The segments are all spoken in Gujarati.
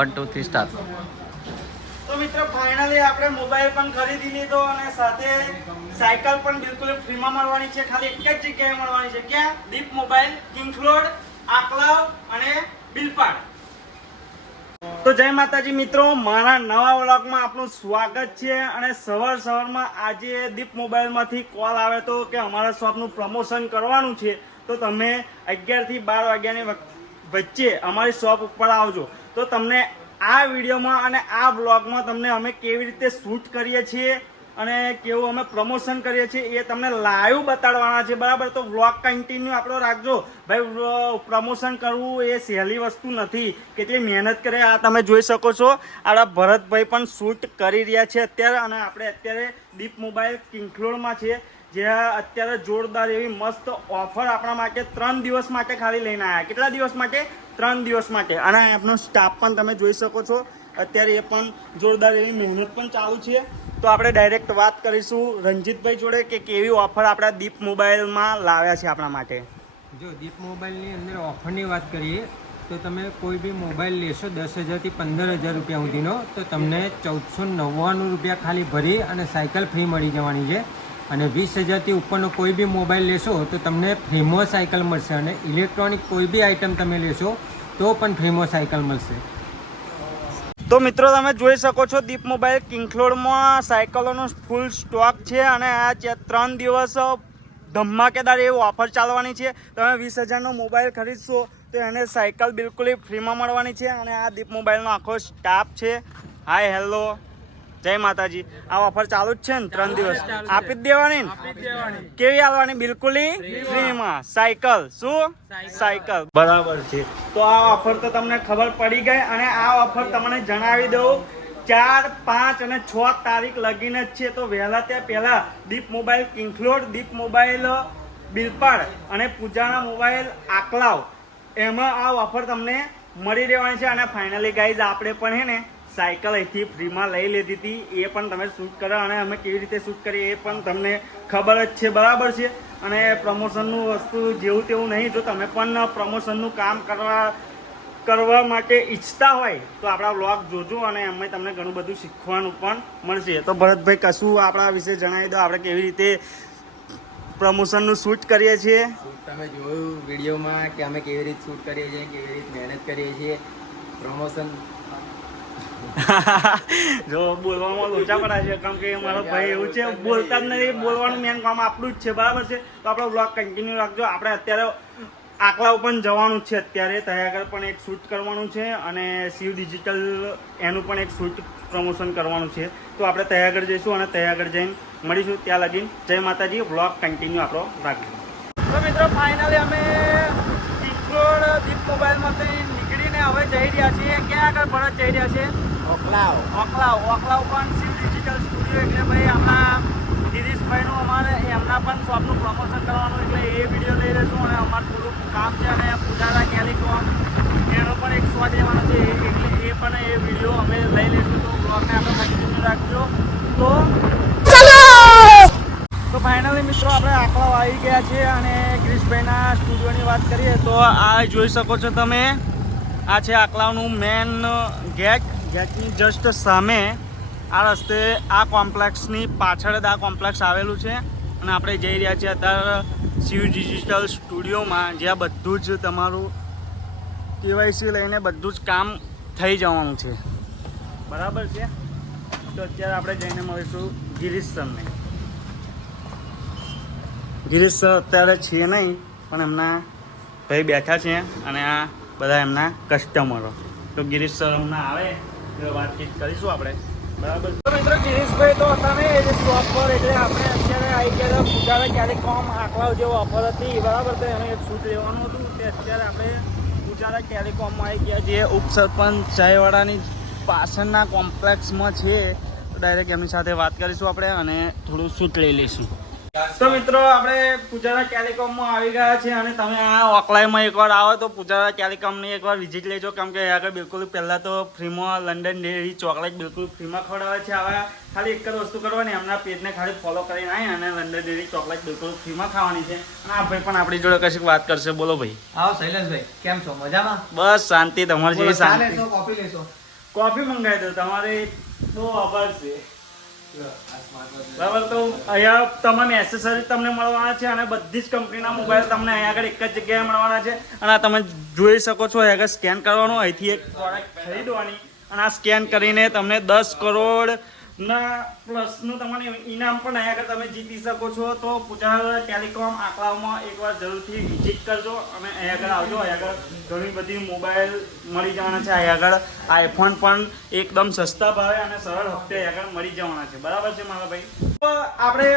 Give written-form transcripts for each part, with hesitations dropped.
1 2 3 સ્ટાર્ટ. તો મિત્રો ફાઇનલી આપણે મોબાઈલ પણ ખરીદી લીધો અને સાથે સાયકલ પણ બિલકુલ ફ્રીમાં મળવાની છે. ખાલી એક જ જગ્યાએ મળવાની છે. ક્યાં? દીપ મોબાઈલ, કિંગ્સ રોડ, આકલાવ અને બિલપાડ. તો જય માતાજી મિત્રો, મારા નવા વ્લોગમાં આપનું સ્વાગત છે. અને સવારમાં આજે દીપ મોબાઈલમાંથી કોલ આવે તો કે અમારા શોપનું પ્રમોશન કરવાનું છે, તો તમે 11 થી 12 વાગ્યાની વચ્ચે અમારી શોપ ઉપર આવજો. તો તમને આ વિડીયોમાં અને આ વ્લોગમાં તમને અમે કેવી રીતે શૂટ કરીએ છીએ અને કેવું અમે પ્રમોશન કરીએ છીએ એ તમને લાઈવ બતાડવાના છે, બરાબર? તો વ્લોગ કન્ટિન્યુ આપણો રાખજો ભાઈ. પ્રમોશન કરવું એ સહેલી વસ્તુ નથી, કેટલી મહેનત કરે આ તમે જોઈ શકો છો. આપણા ભરતભાઈ પણ શૂટ કરી રહ્યા છે અત્યારે, અને આપણે અત્યારે દીપ મોબાઈલ કિંખલોડમાં છે, જ્યાં અત્યારે જોરદાર એવી મસ્ત ઓફર આપણા માટે 3 દિવસ માટે ખાલી લઈને આવ્યા. કેટલા દિવસ માટે? 3 દિવસ માટે. અને આપનો સ્ટાફ પણ તમે જોઈ શકો છો અત્યારે, એ પણ જોરદાર એવી મહેનત પણ ચાલુ છે. તો આપણે ડાયરેક્ટ વાત કરીશું રંજીતભાઈ જોડે કે કેવી ઓફર આપણા દીપ મોબાઈલમાં લાવ્યા છે આપણા માટે. જો દીપ મોબાઈલની અંદર ઓફરની વાત કરીએ તો તમે કોઈ બી મોબાઈલ લેશો 10,000 થી 15,000 રૂપિયા સુધીનો, તો તમને 1499 રૂપિયા ખાલી ભરી અને સાયકલ ફ્રી મળી જવાની છે. અને 20,000 થી ઉપરનો કોઈ બી મોબાઈલ લેશો તો તમને ફ્રીમાં સાયકલ મળશે. અને ઇલેક્ટ્રોનિક કોઈ બી આઇટમ તમે લેશો તો પણ ફ્રીમાં સાયકલ મળશે. તો મિત્રો તમે જોઈ શકો છો દીપ મોબાઈલ કિંખલોડમાં સાયકલોનો ફૂલ સ્ટોક છે, અને આ 3 દિવસ ધમાકેદાર એવી ઓફર ચાલવાની છે. તમે 20,000નો મોબાઈલ ખરીદશો તો એને સાયકલ બિલકુલ ફ્રીમાં મળવાની છે. અને આ દીપ મોબાઈલનો આખો સ્ટાફ છે. હાય હેલો, જય માતાજી. આ ઓફર ચાલુ જ છે ને 3 દિવસ આપી જ દેવાની ને? કેવી આવવાની? બિલકુલ ફ્રીમાં સાયકલ. શું? સાયકલ. બરાબર છે. તો આ ઓફર તો તમને ખબર પડી ગઈ, અને આ ઓફર તમને જણાવી દઉં 4, 5 અને 6 તારીખ લગીને જ છે. તો વહેલા ત્યાં પહેલા દીપ મોબાઈલ કિંખલોડ, દીપ મોબાઈલ બિલપાડ અને પૂજાના મોબાઈલ આકલાવ, એમાં આ ઓફર તમને મળી રહેવાની છે. અને ફાઇનલી ગાઈઝ આપણે પણ હે ને સાયકલ અહીંથી ફ્રીમાં લઈ લીધી હતી, એ પણ તમે શૂટ કરો, અને અમે કેવી રીતે શૂટ કરીએ એ પણ તમને ખબર જ છે, બરાબર છે? અને પ્રમોશનનું વસ્તુ જેવું તેવું નહીં. જો તમે પણ પ્રમોશનનું કામ કરવા માટે ઈચ્છતા હોય તો આપણા વ્લોગ જોજો, અને એમાં તમને ઘણું બધું શીખવાનું પણ મળશે. તો ભરતભાઈ કશું આપણા વિશે જણાવી દો, આપણે કેવી રીતે પ્રમોશનનું શૂટ કરીએ છીએ. તમે જોયું વિડીયોમાં કે અમે કેવી રીતે શૂટ કરીએ છીએ, કેવી રીતે મહેનત કરીએ છીએ. પ્રમોશન જો બોલવામાં લોચા પડ્યા છે, કારણ કે મારો ભાઈ એવું છે, બોલતા જ નથી. બોલવાનું મેન કામ આપણું જ છે, બરાબર છે? તો આપણો બ્લોગ કન્ટિન્યુ રાખજો. આપણે અત્યારે આકલાવ પણ જવાનું છે, અત્યારે ત્યાં આગળ પણ એક શૂટ કરવાનું છે, અને શિવ ડિજિટલ એનું પણ એક શૂટ પ્રમોશન કરવાનું છે. તો આપણે ત્યાં આગળ જઈશું અને ત્યાં આગળ જઈને મળીશું. ત્યાં લગીને જય માતાજી. બ્લોગ કન્ટિન્યુ આપણો રાખીશું. તો મિત્રો ફાઇનલી અમે કિંખલોડ દીપ મોબાઈલમાંથી નીકળીને હવે જઈ રહ્યા છીએ. ક્યાં આગળ ભરત જઈ રહ્યા છે? ઓકલાવ પણ શિવ ડિજિટલ સ્ટુડિયો, એટલે ભાઈ આપણા ગિરીશભાઈનું અમારે એમના પણ શોપનું પ્રમોશન કરવાનું, એટલે એ વિડીયો લઈ લઈશું. અને અમારું થોડું કામ છે, અને પૂજારા ટેલિકોમ એનો પણ એક શોટ લેવાનો છે, એટલે એ પણ એ વિડીયો અમે લઈ લઈશું. તો બ્લોગને આપણે કન્ટિન્યુ રાખજો. તો ફાઇનલી મિત્રો આપણે આકલાવ આવી ગયા છે, અને ગિરીશભાઈના સ્ટુડિયોની વાત કરીએ તો આ જોઈ શકો છો તમે, આ છે આકલાવનું મેન ગેટની જસ્ટ સામે આ રસ્તે આ કોમ્પ્લેક્સની પાછળ જ આ કોમ્પ્લેક્સ આવેલું છે. અને આપણે જઈ રહ્યા છીએ અત્યારે શિવ ડિજિટલ સ્ટુડિયોમાં, જ્યાં બધું જ તમારું KYC લઈને બધું જ કામ થઈ જવાનું છે, બરાબર છે? તો અત્યારે આપણે જઈને મળીશું ગિરીશ સરને. ગિરીશ સર અત્યારે છે નહીં, પણ એમના ભાઈ બેઠા છે, અને આ બધા એમના કસ્ટમરો. તો ગિરીશ સર હમણાં આવે તો વાતચીત કરીશું આપણે, બરાબર? તો મિત્રો ગિરીશભાઈ તો હતા ને એ શોપ પર, એટલે આપણે અત્યારે આવી ગયા પૂજારા ટેલિકોમ આકલાવ જેવો ઓફર હતી, બરાબર? તો એને એક શૂટ લેવાનું હતું, તે અત્યારે આપણે પૂજારા ટેલિકોમમાં આવી ગયા, જે ઉપસરપંચ ચાયવાડાની પાછળના કોમ્પ્લેક્સમાં છે. તો ડાયરેક્ટ એમની સાથે વાત કરીશું આપણે, અને થોડું શૂટ લઈ લઈશું. તો મિત્રો આપણે પૂજારા ટેલિકોમમાં આવી ગયા છે, અને તમે આ ઓકલાઈમાં એકવાર આવો તો પૂજારા ટેલિકોમની એકવાર વિઝિટ લેજો, કેમ કે આગળ બિલકુલ પહેલાં તો ફ્રીમાં લંડન ડેરી ચોકલેટ બિલકુલ ફ્રીમાં ખવડાવે છે. હવે ખાલી એક જ વસ્તુ કરવાની, એમના પેજને ખાલી ફોલો કરીને આવી અને લંડન ડેરી ચોકલેટ બિલકુલ ફ્રીમાં ખાવાની છે. અને આ ભાઈ પણ આપણી જોડે કશીક વાત કરશે. બોલો ભાઈ. આવો શૈલેષભાઈ, કેમ છો? મજામાં? બસ શાંતિ, તમારી જેવી શાંતિ. કોફી લેશો? કોફી મંગાવી દો તમારે બહુ આભાર છે. બરાબર, તો અહીંયા તમામ એસેસરી તમને મળવાના છે અને બધી જ કંપનીના મોબાઈલ તમને અહીંયા આગળ એક જ જગ્યાએ મળવાના છે. અને આ તમે જોઈ શકો છો, અહીંયા આગળ સ્કેન કરવાનું, અહીંથી એક પ્રોડક્ટ ખરીદવાની અને આ સ્કેન કરીને તમને 10 કરોડ ના પ્લસનું તમને ઇનામ પણ અહીંયા આગળ તમે જીતી શકો છો. તો પૂજારા ટેલિકોમ આંકડાઓમાં એકવાર જરૂરથી વિઝિટ કરજો અને અહીંયા આગળ આવજો. અહીંયા આગળ ઘણી બધી મોબાઈલ મળી જવાના છે. અહીંયા આગળ આઈફોન પણ એકદમ સસ્તા ભાવે અને સરળ હપ્તે અહીંયા આગળ મળી જવાના છે. બરાબર છે મારા ભાઈ? તો આપણે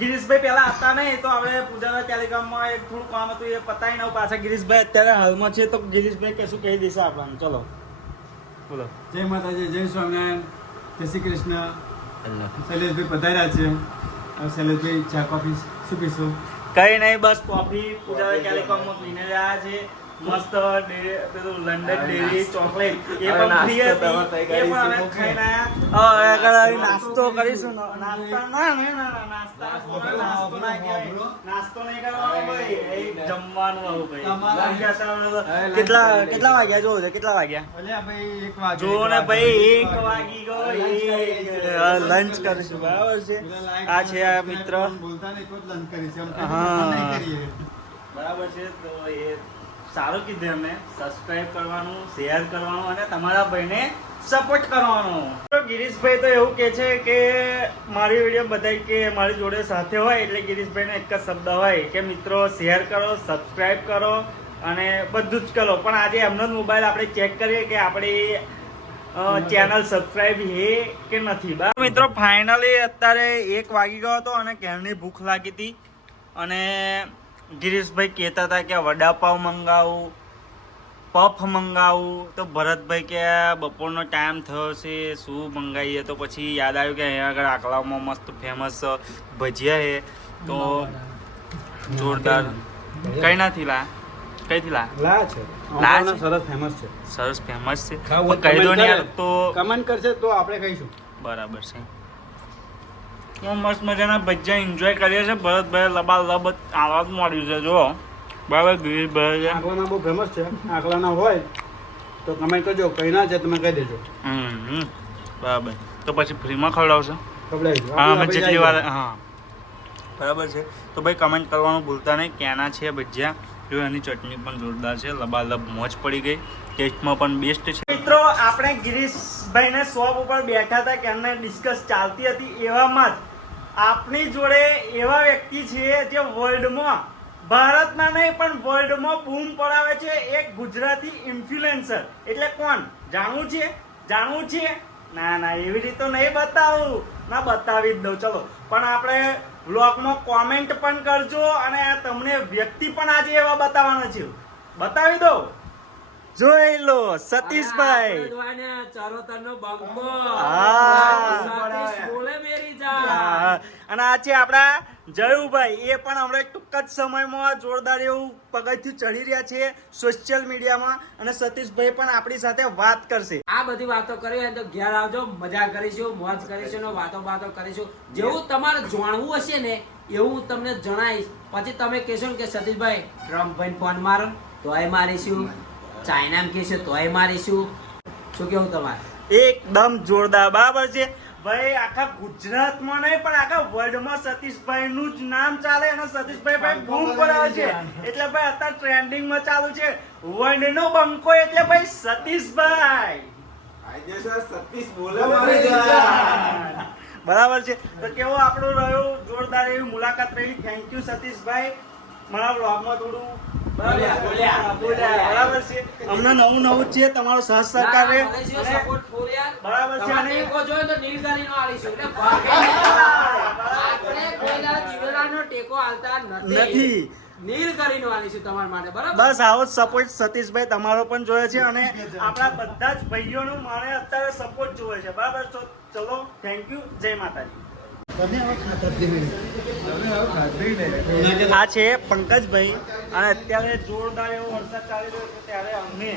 ગિરીશભાઈ પહેલા હતા નહીં, તો આપણે પૂજારા ટેલિકોમમાં એક થોડું કામ હતું, એ પતાવી નવું. પાછા ગિરીશભાઈ અત્યારે હાલમાં છે, તો ગિરીશભાઈ કશું કહી દેશે આપણને. ચલો બોલો. જય માતાજી, જય સ્વામિનારાયણ, જય શ્રી કૃષ્ણ. શૈલેષભાઈ પધાર્યા છે. શૈલેષભાઈ ચા કોફી શું પીશું? કઈ નહીં, બસ કોફી પૂજારા ટેલિકોમમાં પીને રહ્યા છે. મસ્ત પેલું લંડન ડેરી ચોકલેટ એ પણ ફ્રી હતી, એ પણ અમે ખાઈને આવ્યા. હવે આગળ આવી નાસ્તો કરીશું. નાસ્તો નહીં કરવાનો ભાઈ, એ જમવાનું આવું ભાઈ. કેટલા વાગ્યા જોવો છે? કેટલા વાગ્યા જો ને ભાઈ? 1 વાગી ગયો. લંચ કરીશું. બરાબર છે. આ છે આ મિત્ર. હા બરાબર છે. તો એ સારું કીધું એમને. સબસ્ક્રાઇબ કરવાનું, શેર કરવાનું અને તમારા ભાઈને સપોર્ટ કરવાનો. તો ગિરીશભાઈ તો એવું કહે છે કે મારી વિડીયો બધાય કે મારી જોડે સાથે હોય એટલે ગિરીશભાઈનો એક જ શબ્દ હોય કે મિત્રો શેર કરો, સબસ્ક્રાઇબ કરો અને બધું જ કરો. પણ આજે એમનો જ મોબાઈલ આપણે ચેક કરીએ કે આપણી ચેનલ સબસ્ક્રાઇબ હે કે નથી. બરાબર મિત્રો, ફાઇનલી અત્યારે 1 વાગી ગયો હતો અને ક્યારની ભૂખ લાગી હતી અને ગિરીશભાઈ કહેતા હતા કે વડાપાવ મંગાવું, પફ મંગાવું. તો ભરતભાઈ કે બપોરનો ટાઈમ થયો છે, શું મંગાવીએ? તો પછી યાદ આવ્યું કે અહીંયા આગળ આકલાવમાં મસ્ત ફેમસ ભજીયા છે, તો જોરદાર. કઈ નથી લા? કઈથી લા? લા છે. સરસ ફેમસ છે. સરસ ફેમસ છે. કહી દો ને યાર. તો કમેન્ટ કરશે તો આપણે કહીશું. બરાબર છે. મસ્ત મજાના ભજીયા એન્જોય કરીએ છીએ. ભરતભાઈ લબાલબ આવાજ મળ્યું છે. જો બરાબર, ગિરીશભાઈ આંકલાના બહુ ફેમસ છે. આંકલાના હોય તો કમેન્ટ કરજો, કઈ ના છે તમે કહી દેજો. બરાબર. તો પછી ફ્રીમાં ખવડાવશો? ખવડાવીશું. હા, અમે જેટલી વાર. હા બરાબર છે. તો ભાઈ કમેન્ટ કરવાનું ભૂલતા નહીં. ક્યાંના છે ભજીયા? જો એની ચટણી પણ જોરદાર છે. લબાલબ મોજ પડી ગઈ. ટેસ્ટમાં પણ બેસ્ટ છે. મિત્રો, આપણે ગિરીશભાઈને શોપ ઉપર બેઠા હતા કે એમને ડિસ્કસ ચાલતી હતી, એવામાં જ આપણી જોડે એવા વ્યક્તિ છે જે વર્લ્ડમાં, ભારતમાં નહીં પણ વર્લ્ડમાં બૂમ પડાવે છે. એક ગુજરાતી ઇન્ફ્લુએન્સર. એટલે કોણ? જાણવું છે? જાણવું છે? ના એવી રીતે નહીં બતાવું. ના બતાવી જ દઉં. ચલો, પણ આપણે બ્લોગમાં કોમેન્ટ પણ કરજો અને તમને વ્યક્તિ પણ આજે એવા બતાવવાના છે. બતાવી દો. જોઈ લો, સતીશભાઈ. અને આ છે આપણા જયુભાઈ. એ પણ હમણાં ટૂંક જ સમયમાં જોરદાર એવું પગથિયું ચડી રહ્યા છે સોશિયલ મીડિયામાં. અને સતીશભાઈ પણ આપણી સાથે વાત કરશે. આ બધી વાતો કરી તો ઘેર આવજો, મજા કરીશું, મોજ કરીશું, વાતો કરીશું. જેવું તમારે જાણવું હશે ને એવું તમને જણાવીશ. પછી તમે કહેશો ને કે સતીશભાઈ ટ્રમ્પભાઈ ફોન મારો તોય મારીશું, ચાઇનામાં કહેશો તોય મારીશું. શું કેવું તમારે? એકદમ જોરદાર. બરાબર છે ભાઈ. આખા ગુજરાતમાં નહીં પણ આખા વર્લ્ડમાં સતીશભાઈ નું જ નામ ચાલે અને સતીશભાઈ ભાઈ બૂમ પડાવે છે. એટલે ભાઈ અત્યારે ટ્રેન્ડિંગમાં ચાલુ છે વર્લ્ડ નો બંકો. એટલે ભાઈ સતીશભાઈ. બરાબર છે. તો કેવો આપણો રહ્યો જોરદાર એવી મુલાકાત રહી. Thank you Satishbhai. મારા બ્લોગમાં થોડું બરાબર છે. હમણાં નવું છે. તમારો સહ સહકાર રહે. બરાબર છે. અને ટેકો હાલતા નથી. નીલગરીનો આલીશું તમારા માટે. બરાબર, બસ આવો સપોર્ટ સતીશભાઈ તમારો પણ જોઈએ છે અને આપણા બધા જ ભાઈઓનો મારે અત્યારે સપોર્ટ જોઈએ છે. બરાબર. તો ચલો, થેન્ક યુ. જય માતાજી. આ છે પંકજભાઈ અને અત્યારે જોરદાર એવો વરસાદ ચાલી રહ્યો છે ત્યારે અમે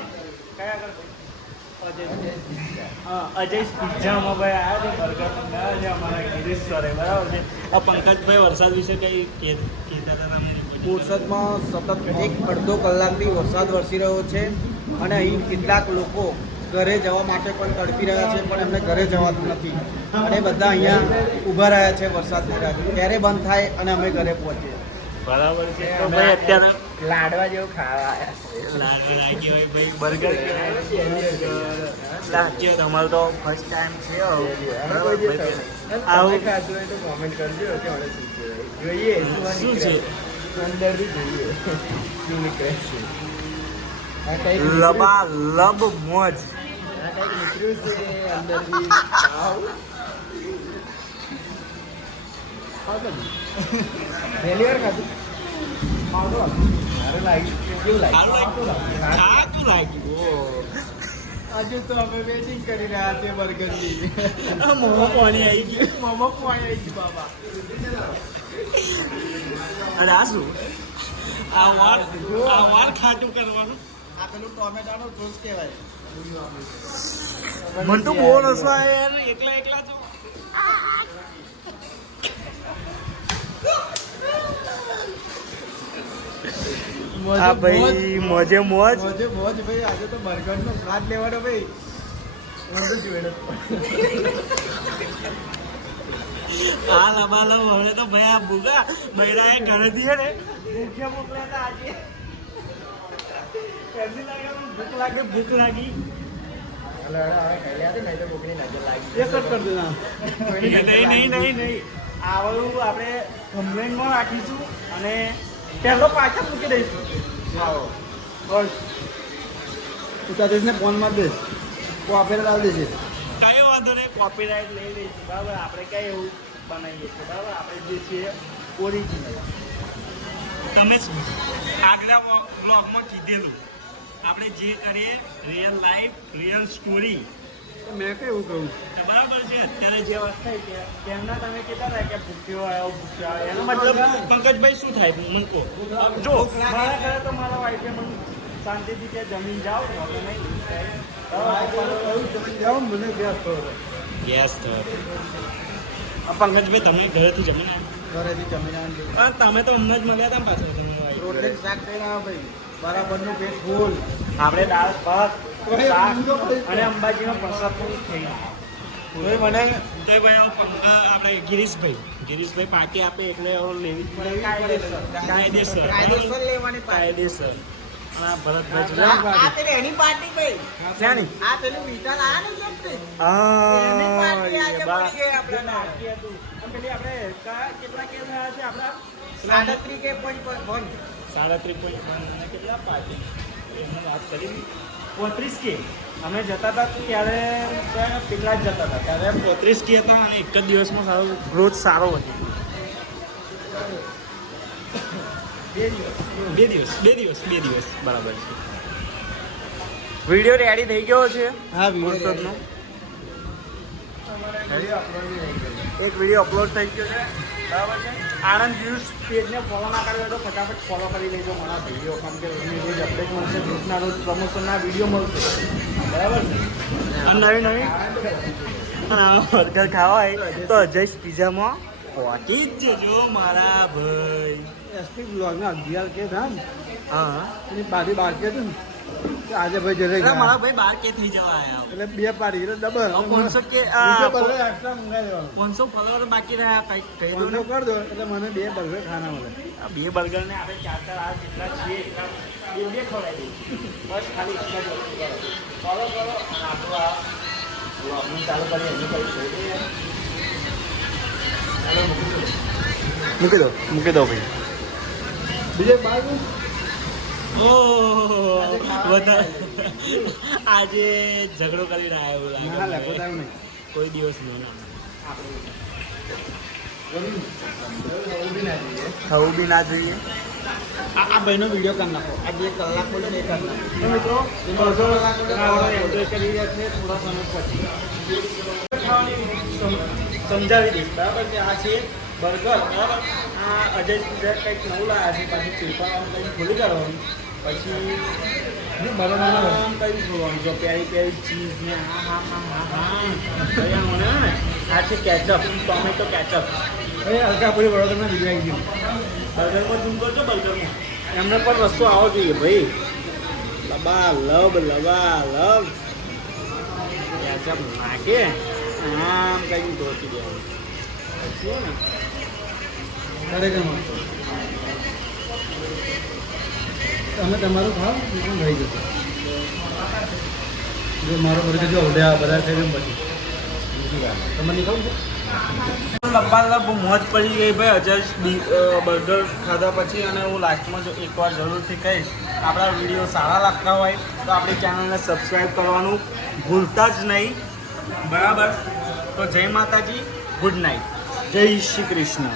કયા અજય પિઝામાં ભાઈ આવ્યા છે. બર્ગર મંગાવ્યા છે અમારા ગિરીશ સરે. બરાબર છે. આ પંકજભાઈ વરસાદ વિશે કઈ કહેતા હતા તમને? બોરસદમાં સતત 1 અડધો કલાકથી વરસાદ વરસી રહ્યો છે અને અહીં કેટલાક લોકો ઘરે જવા માટે પણ તડપી રહ્યા છે, પણ એમને ઘરે જવાતું નથી અને બધા અહીંયા ઊભા રહ્યા છે વરસાદની રાહ ક્યારે બંધ થાય અને અમે ઘરે પહોંચીએ. બરાબર છે. તો ભાઈ અત્યારે લાડવા જેવું ખાવા આવ્યા. લાગી હોય ભાઈ બર્ગર લાગ્યો તમારો તો ફર્સ્ટ ટાઈમ છે આવું ખાધું હોય તો કોમેન્ટ કરજો કે મને શું કહેવાય. જોઈએ શું છે અંદરથી જોઈએ શું નીકળે છે. આ કંઈક લબા લબ મોજ. નીકળ્યું છે અંદરથી. આવ પહેલી વાર ખાધું. મારે લાગ્યું કેવું લાગ્યું? ખાતું લાગ્યું. આજે તો અમે વેટિંગ કરી રહ્યા છીએ બર્ગરની. મોમાં પાણી આવી ગયું. મોમો પાણી આવી ગયું બાબા. અને આ શું આ વાર ખાટું કરવાનું. આ પેલું ટોમેટાનો જ્યુસ કહેવાય. મને તો બહુ રસો આવે યાર એકલા તો. આ ભાઈ મોજે મોજ. મોજે મોજ ભાઈ. આજે તો બર્ગરનો સ્વાદ લેવાનો ભાઈ. મોઢું જોઈને. આ લબા લબ હવે તો ભાઈ આ ભૂગા બૈરાએ ઘરેથી હે ને ભૂખ્યા મોકલ્યા હતા આજે. પહેલી લાગે ભૂખ લાગી. એક જ કરી દેના. નહીં આવડું આપણે કમ્પ્લેનમાં રાખીશું અને પહેલો પાછળ મૂકી દઈશું. બસ સતીશને ફોનમાં દે તો આપેલા લાવી દેશે. કઈ વાંધો નહીં કોપીરાઇટ લઈ લઈશું બરાબર. આપણે કઈ એવું બનાવીએ છીએ બરાબર. આપણે જે છે ઓરિજિનલ. તમે આગલા બ્લોગમાં કીધેલું આપણે જે કરીએ રિયલ લાઈફ રિયલ સ્ટોરી. મેં કેવું કહું બરાબર છે. અત્યારે જે વાત થઈ છે તેમના તમે કીધા હતા કે ભૂખ્યો આવ્યો એનો મતલબ પંકજભાઈ શું થાય મને કહો. જો મારા ઘરે તો મારા વાઈફે મને શાંતિથી કે જમીન જાઓ વાંધો નહીં. મને ગેસ કરો યસ સર. પંકજભાઈ તમે ઘરેથી જમીન ઘરેથી જમીન આવી આવ્યા તમે તો હમણાં જ મળ્યા હતા ને પાછળ તમે રોટલી શાક ખાઈને આવ્યા ભાઈ. બરાબરનું પેટ ફૂલ. આપણે દાળ ભાત શાક અને અંબાજીનો પ્રસાદ પણ થઈ ભાઈ મને તો ભાઈ આપણે ગિરીશભાઈ પાકી આપે એટલે લેવી જ પડે. કાયદેસર લેવાની કાયદેસર. અને ભરતભાઈ આ પેલી એની પાર્ટી ભાઈ. શાની? આ પેલું વિઠ્ઠલ આયા ને કેમ તે? એની હા પાર્ટી આજે મળી ગઈ આપણને. બાકી હતું. અને પેલી આપણે કેટલા કેસ આવ્યા છે આપણા 37 કે point 1. 37.1 કેટલા પાછી એમને વાત કરી 35 કે અમે જતા હતા ત્યારે પેલા જ જતા હતા ત્યારે 35 કે હતા અને એક જ દિવસમાં સારો ગ્રોથ સારો હતો. બે દિવસ બરાબર છે. વિડીયો રેડી થઈ ગયો છે. હા વરસાદનો એક વિડીયો અપલોડ થઈ ગયો છે બરાબર છે. આનંદ વ્યૂઝ પેજને ફોલો ના કર્યો હોય તો ફટાફટ ફોલો કરી લેજો મારા વિડીયો. કેમ કે રોજ અપડેટ મળશે, રોજના રોજ પ્રમોશનના વિડીયો મળશે બરાબર છે. નવી બર્ગર ખાવા હોય તો અજય પિઝામાં પહોંચી જ જજો મારા ભાઈ. એસપી બ્લોગના 11 કે હતા ને હા એની પાર્ટી બાકી હતી ને તો આજે ભાઈ જરે ગયા. મારા ભાઈ બાર કે થઈ જવા આવ્યા એટલે બે પાર્ટી એટલે ડબલ 500 કે એક્સ્ટ્રા મંગાવી દેવાનું. 500 ફોલોવર બાકી રહ્યા કઈ કહી દો 500 કરી દો એટલે મને 2 બર્ગર ખાના મળે. આ બે બર્ગર ને આપણે 4 આ જેટલા છીએ એટલા બે ખવડાવી દઈએ બસ. ખાલી એટલા જ ફોલો કરો અને આપણું આ બ્લોગનું ચાલુ કરીએ એની કઈ મૂકી દો ભાઈ. બીજે બાજુ આજે ઝઘડો કરી રહ્યા એવું ના લાગે. લેકો નહીં. કોઈ દિવસ નહીં થવું બી ના જોઈએ. આ ભાઈનો વિડીયો કરી નાખો. આ 2 કલાક બોલે ને 1 કલાક. તો મિત્રો એન્જોય કરી રહ્યા છે. થોડા સમય પછી સમજાવી દઈશ બરાબર છે. આ છે બર્ગર બરાબર. આ અજય પીઝા કંઈક નવું લાવ્યા છે. પાછું પેપર કંઈક ખોલી કાઢવાનું પછી બરાબર કંઈ ખોલવાનું જો પેરી ચીઝ ને આ છે કેચઅપ ટોમેટો કેચઅપ. અલકાપુરી વડોદરાના વિડીયો આવી ગયો. બર્ગરમાં ઝૂમ કરજો. બર્ગરમાં એમને પણ રસ્તો આવો જોઈએ ભાઈ. લબા લબ કેચઅપ નાખે આમ કઈ ધોતી દેવાનું પછી ને ખરેખર મસ્ત. તમે તમારું ખાઓ એ પણ થઈ જશે. જો મારો બર્ગર જો બધા ખાઈ લઉં પછી તમને નહીં ખાવું છે? લબ્બા મોજ પડી ગઈ ભાઈ અજય બર્ગર ખાધા પછી. અને હું લાસ્ટમાં જો એકવાર જરૂરથી કહીશ, આપણા વિડીયો સારા લાગતા હોય તો આપણી ચેનલને સબસ્ક્રાઈબ કરવાનું ભૂલતા જ નહીં. બરાબર? તો જય માતાજી, ગુડ નાઇટ, જય શ્રી કૃષ્ણ.